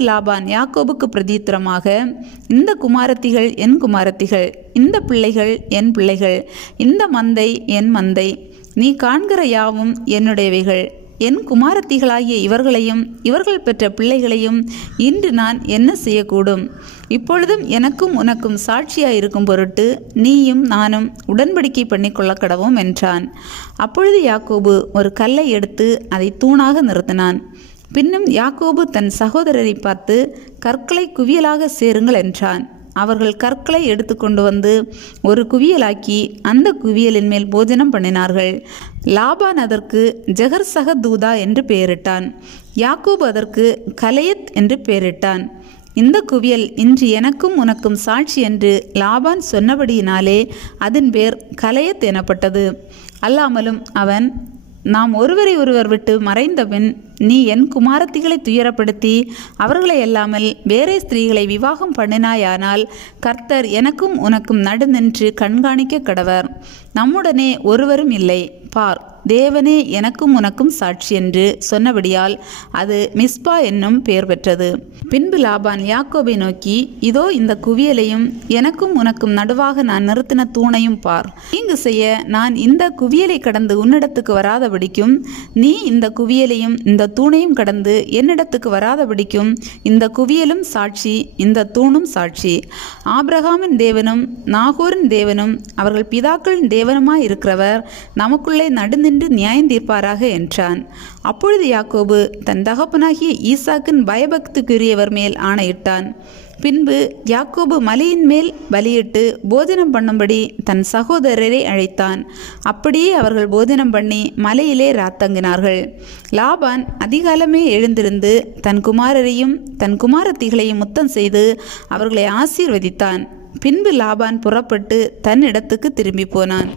லாபான் யாக்கோபுக்கு பிரதியுத்தரமாக, இந்த குமாரத்திகள் என் குமாரத்திகள், இந்த பிள்ளைகள் என் பிள்ளைகள், இந்த மந்தை என் மந்தை, நீ காண்கிற யாவும் என்னுடையவைகள். என் குமாரத்திகளாகிய இவர்களையும் இவர்கள் பெற்ற பிள்ளைகளையும் இன்று நான் என்ன செய்யக்கூடும்? இப்பொழுதும் எனக்கும் உனக்கும் சாட்சியாயிருக்கும் பொருட்டு நீயும் நானும் உடன்படிக்கை பண்ணிக்கொள்ள கடவோம் என்றான். அப்பொழுது யாக்கோபு ஒரு கல்லை எடுத்து அதை தூணாக நிறுத்தினான். பின்னும் யாக்கோபு தன் சகோதரரை பார்த்து, கற்களை குவியலாக சேருங்கள் என்றான். அவர்கள் கற்களை எடுத்து கொண்டு வந்து ஒரு குவியலாக்கி அந்த குவியலின் மேல் போஜனம் பண்ணினார்கள். லாபான் அதற்கு ஜெகர்சகதூதா என்று பெயரிட்டான். யாக்கோபு அதற்கு கலயத் என்று பெயரிட்டான். இந்த குவியல் இன்று எனக்கும் உனக்கும் சாட்சி என்று லாபான் சொன்னபடியினாலே அதன் பேர் கலயத் எனப்பட்டது. அல்லாமலும் அவன், நாம் ஒருவரை ஒருவர் விட்டு மறைந்தபின் நீ என் குமாரத்திகளை துயரப்படுத்தி அவர்களை அல்லாமல் வேறே ஸ்திரீகளை விவாகம் பண்ணினாயானால் கர்த்தர் எனக்கும் உனக்கும் நடுநின்று கண்காணிக்க கடவர். நம்முடனே ஒருவரும் இல்லை, பார், தேவனே எனக்கும் உனக்கும் சாட்சி என்று சொன்னபடியால் அது மிஸ்பா என்னும் பெயர் பெற்றது. பின்பு லாபான் யாக்கோபை நோக்கி, இதோ இந்த குவியலையும் எனக்கும் உனக்கும் நடுவாக நான் நிறுத்தின தூணையும் பார். தீங்கு செய்ய நான் இந்த குவியலை கடந்து உன்னிடத்துக்கு வராதபடிக்கும், நீ இந்த குவியலையும் இந்த தூணையும் கடந்து என்னிடத்துக்கு வராதபடிக்கும் இந்த குவியலும் சாட்சி, இந்த தூணும் சாட்சி. ஆபிரகாமின் தேவனும் நாகோரின் தேவனும் அவர்கள் பிதாக்களின் தேவனுமாய் இருக்கிறவர் நமக்குள்ளே நடுநின்று நியாயம் தீர்ப்பாராக என்றான். அப்பொழுது யாக்கோபு தன் தகப்பனாகிய ஈசாக்கின் பயபக்திக்குரியவர் மேல் ஆணையிட்டான். பின்பு யாக்கோபு மலையின் மேல் பலியிட்டு போஜனம் பண்ணும்படி தன் சகோதரரை அழைத்தான். அப்படியே அவர்கள் போஜனம் பண்ணி மலையிலே ராத்தங்கினார்கள். லாபான் அதிகாலமே எழுந்திருந்து தன் குமாரரையும் தன் குமாரத்திகளையும் முத்தம் செய்து அவர்களை ஆசீர்வதித்தான். பின்பு லாபான் புறப்பட்டு தன் இடத்துக்கு திரும்பி போனான்.